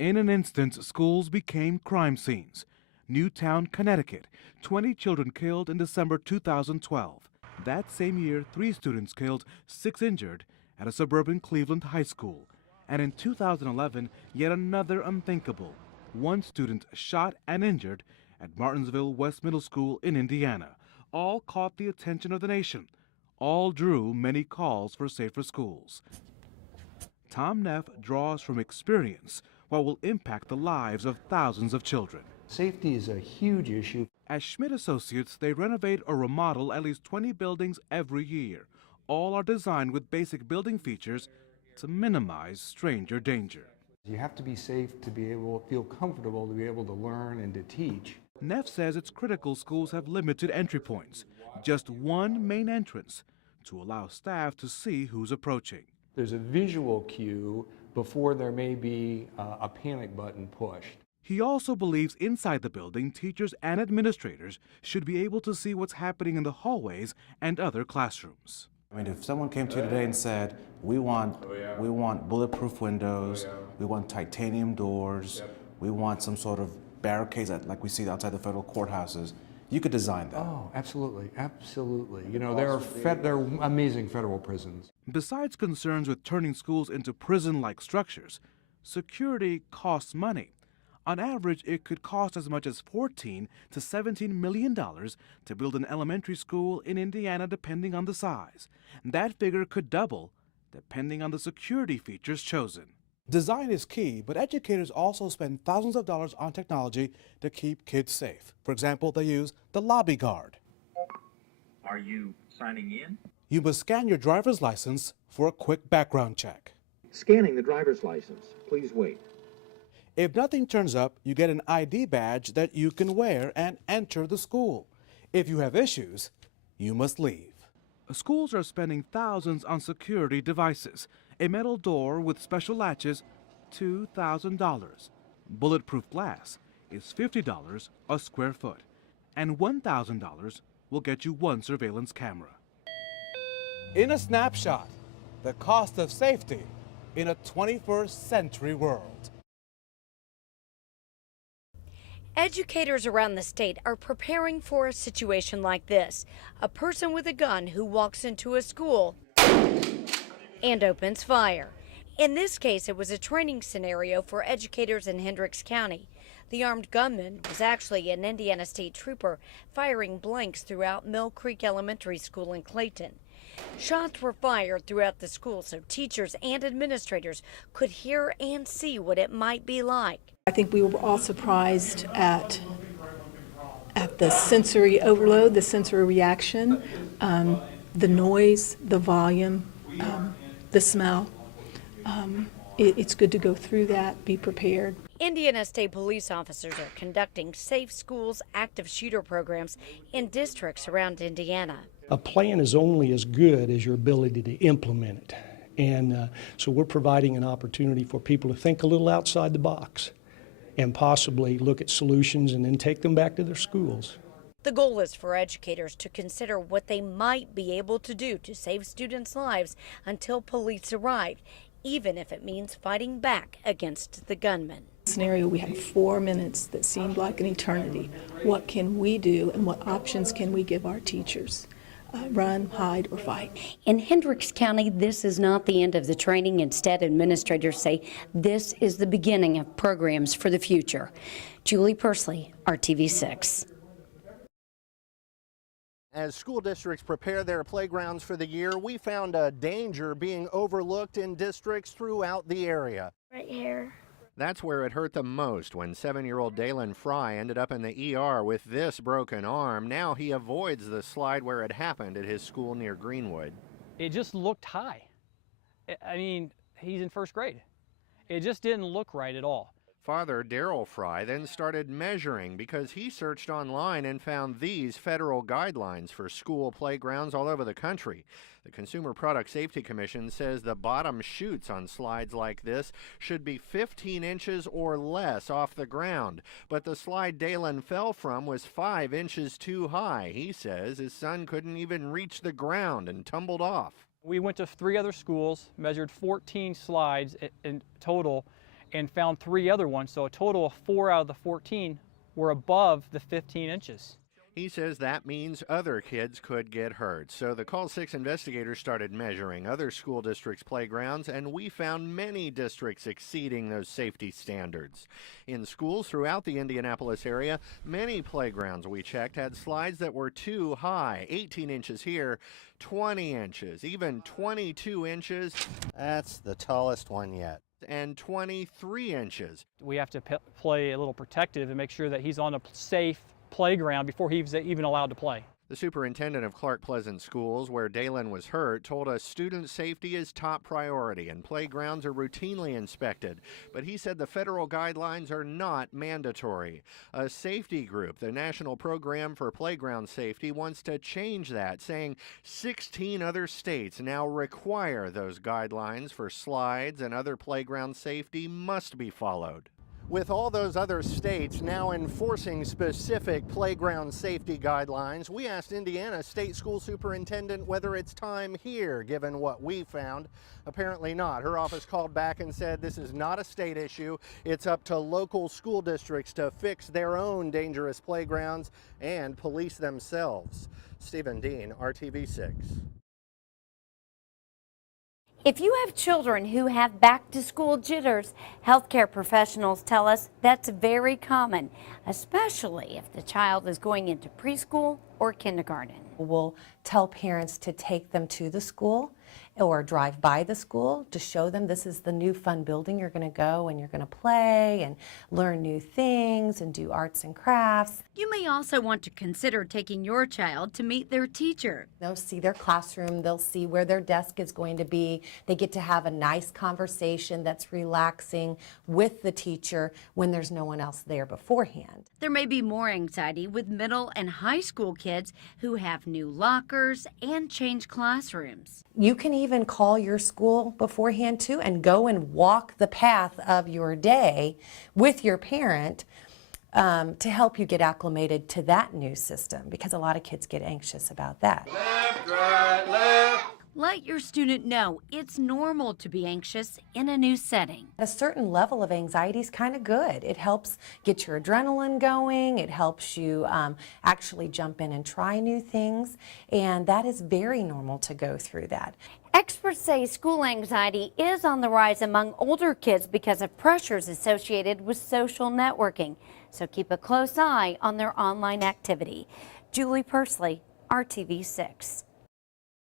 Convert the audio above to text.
In an instant, schools became crime scenes. Newtown, Connecticut, 20 children killed in December 2012. That same year, 3 students killed, 6 injured at a suburban Cleveland high school. And in 2011, yet another unthinkable. 1 student shot and injured at Martinsville West Middle School in Indiana. All caught the attention of the nation. All drew many calls for safer schools. Tom Neff draws from experience what will impact the lives of thousands of children. Safety is a huge issue. At Schmidt Associates, they renovate or remodel at least 20 buildings every year. All are designed with basic building features to minimize stranger danger. You have to be safe to be able to feel comfortable to be able to learn and to teach. Neff says it's critical schools have limited entry points, just one main entrance, to allow staff to see who's approaching. There's a visual cue before there may be a panic button pushed. He also believes inside the building, teachers and administrators should be able to see what's happening in the hallways and other classrooms. I mean, if someone came to you today and said, we want bulletproof windows, we want titanium doors, we want some sort of barricades like we see outside the federal courthouses, you could design that. Oh, absolutely, absolutely. You know, there are amazing federal prisons. Besides concerns with turning schools into prison-like structures, security costs money. On average, it could cost as much as $14 to $17 million to build an elementary school in Indiana, depending on the size. That figure could double depending on the security features chosen. Design is key, but educators also spend thousands of dollars on technology to keep kids safe. For example, they use the lobby guard. Are you signing in? You must scan your driver's license for a quick background check. Scanning the driver's license. Please wait. If nothing turns up, you get an ID badge that you can wear and enter the school. If you have issues, you must leave. Schools are spending thousands on security devices. A metal door with special latches, $2,000. Bulletproof glass is $50 a square foot. And $1,000 will get you 1 surveillance camera. In a snapshot, the cost of safety in a 21st century world. Educators around the state are preparing for a situation like this. A person with a gun who walks into a school and opens fire. In this case, it was a training scenario for educators in Hendricks County. The armed gunman was actually an Indiana State Trooper firing blanks throughout Mill Creek Elementary School in Clayton. Shots were fired throughout the school so teachers and administrators could hear and see what it might be like. I think we were all surprised at the sensory overload, the sensory reaction, the noise, the volume, the smell. It's good to go through that, be prepared. Indiana State police officers are conducting Safe Schools active shooter programs in districts around Indiana. A plan is only as good as your ability to implement it. And so we're providing an opportunity for people to think a little outside the box and possibly look at solutions and then take them back to their schools. The goal is for educators to consider what they might be able to do to save students' lives until police arrive, even if it means fighting back against the gunman. Scenario, we had 4 minutes that seemed like an eternity. What can we do and what options can we give our teachers? Run, hide, or fight. In Hendricks County, this is not the end of the training. Instead, administrators say this is the beginning of programs for the future. Julie Persley, RTV6. As school districts prepare their playgrounds for the year, we found a danger being overlooked in districts throughout the area. Right here. That's where it hurt the most when 7-year-old Dalen Fry ended up in the ER with this broken arm. Now he avoids the slide where it happened at his school near Greenwood. It just looked high. I mean, he's in first grade. It just didn't look right at all. Father Daryl Fry then started measuring because he searched online and found these federal guidelines for school playgrounds all over the country. The Consumer Product Safety Commission says the bottom chutes on slides like this should be 15 inches or less off the ground. But the slide Dalen fell from was 5 inches too high. He says his son couldn't even reach the ground and tumbled off. We went to 3 other schools, measured 14 slides in total, and found 3 other ones. So a total of 4 out of the 14 were above the 15 inches. He says that means other kids could get hurt. So the Call 6 investigators started measuring other school districts' playgrounds, and we found many districts exceeding those safety standards. In schools throughout the Indianapolis area, many playgrounds we checked had slides that were too high, 18 inches here, 20 inches, even 22 inches. That's the tallest one yet. And 23 inches. We have to play a little protective and make sure that he's on a safe playground before he's even allowed to play. The superintendent of Clark Pleasant Schools, where Dalen was hurt, told us student safety is top priority and playgrounds are routinely inspected. But he said the federal guidelines are not mandatory. A safety group, the National Program for Playground Safety, wants to change that, saying 16 other states now require those guidelines for slides and other playground safety must be followed. With all those other states now enforcing specific playground safety guidelines, we asked Indiana State School Superintendent whether it's time here, given what we found. Apparently not. Her office called back and said this is not a state issue. It's up to local school districts to fix their own dangerous playgrounds and police themselves. Stephen Dean, RTV6. If you have children who have back-to-school jitters, healthcare professionals tell us that's very common, especially if the child is going into preschool or kindergarten. We'll tell parents to take them to the school or drive by the school to show them this is the new fun building you're going to go and you're going to play and learn new things and do arts and crafts. You may also want to consider taking your child to meet their teacher. They'll see their classroom, they'll see where their desk is going to be. They get to have a nice conversation that's relaxing with the teacher when there's no one else there beforehand. There may be more anxiety with middle and high school kids who have new lockers and changed classrooms. You can even call your school beforehand too and go and walk the path of your day with your parent to help you get acclimated to that new system, because a lot of kids get anxious about that. Left, right, left. Let your student know it's normal to be anxious in a new setting. A certain level of anxiety is kind of good. It helps get your adrenaline going. It helps you actually jump in and try new things. And that is very normal to go through that. Experts say school anxiety is on the rise among older kids because of pressures associated with social networking. So keep a close eye on their online activity. Julie Persley, RTV6.